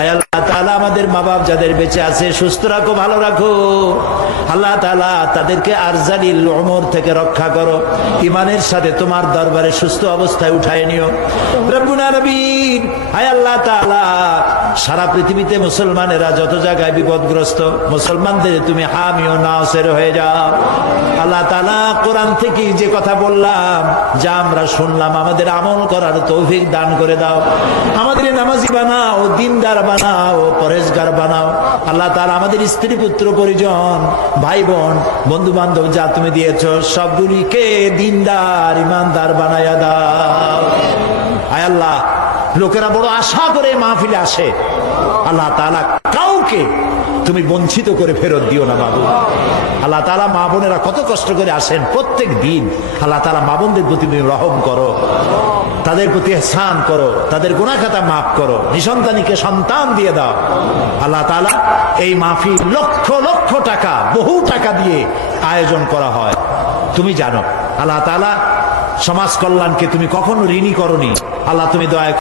আয় আল্লাহ তাআলা আমাদের মা বাপ যাদের বেঁচে আছে সুস্থ রাখো, ভালো রাখো। আল্লাহ তাআলা তাদেরকে আরজালিল উমর থেকে রক্ষা করো, ঈমানের সাথে তোমার দরবারে সুস্থ অবস্থায় উঠায় নিও রব্বুল আলামিন। আয় আল্লাহ তাআলা সারা পৃথিবীতে মুসলমানেরা যত জায়গায় বিপদগ্রস্ত, মুসলমানদের তুমি হামি ও নাসির হয়ে যাও। আল্লাহ তাআলা কোরআন থেকে যে কথা বললাম, যা আমরা শুনলাম, আমাদের আমল করার তৌফিক দান করে দাও। আমাদের নামাজি বানাও, দিনদার বানাও, পরেশগার বানাও। আল্লাহ তাআলা আমাদের স্ত্রী পুত্র পরিজন ভাই বোন বন্ধু বান্ধব যা তুমি দিয়েছো সবগুলিকে দিনদার ইমানদার বানায়া দাও। আয় আল্লাহ, লোকেরা বড় আশা করে মাহফিলে আসে, আল্লাহ তাআলা কাউকে তুমি বঞ্চিত করে ফেরত দিও না মাবুদ। আল্লাহ তাআলা মা বোনেরা কত কষ্ট করে আসেন প্রত্যেক দিন, আল্লাহ তাআলা মা বোনদের প্রতি তুমি রহম করো, তাদের প্রতি ইহসান করো, তাদের গুনাহ খাতা মাফ করো, নিঃসন্তানীকে সন্তান দিয়ে দাও। আল্লাহ তাআলা এই মাহফিল লক্ষ লক্ষ টাকা, বহু টাকা দিয়ে আয়োজন করা হয়, তুমি জানো। আল্লাহ তাআলা সমাজ কল্যাণকে তুমি কখনো ঋণী করনি। আল্লাহ তুমি দয়া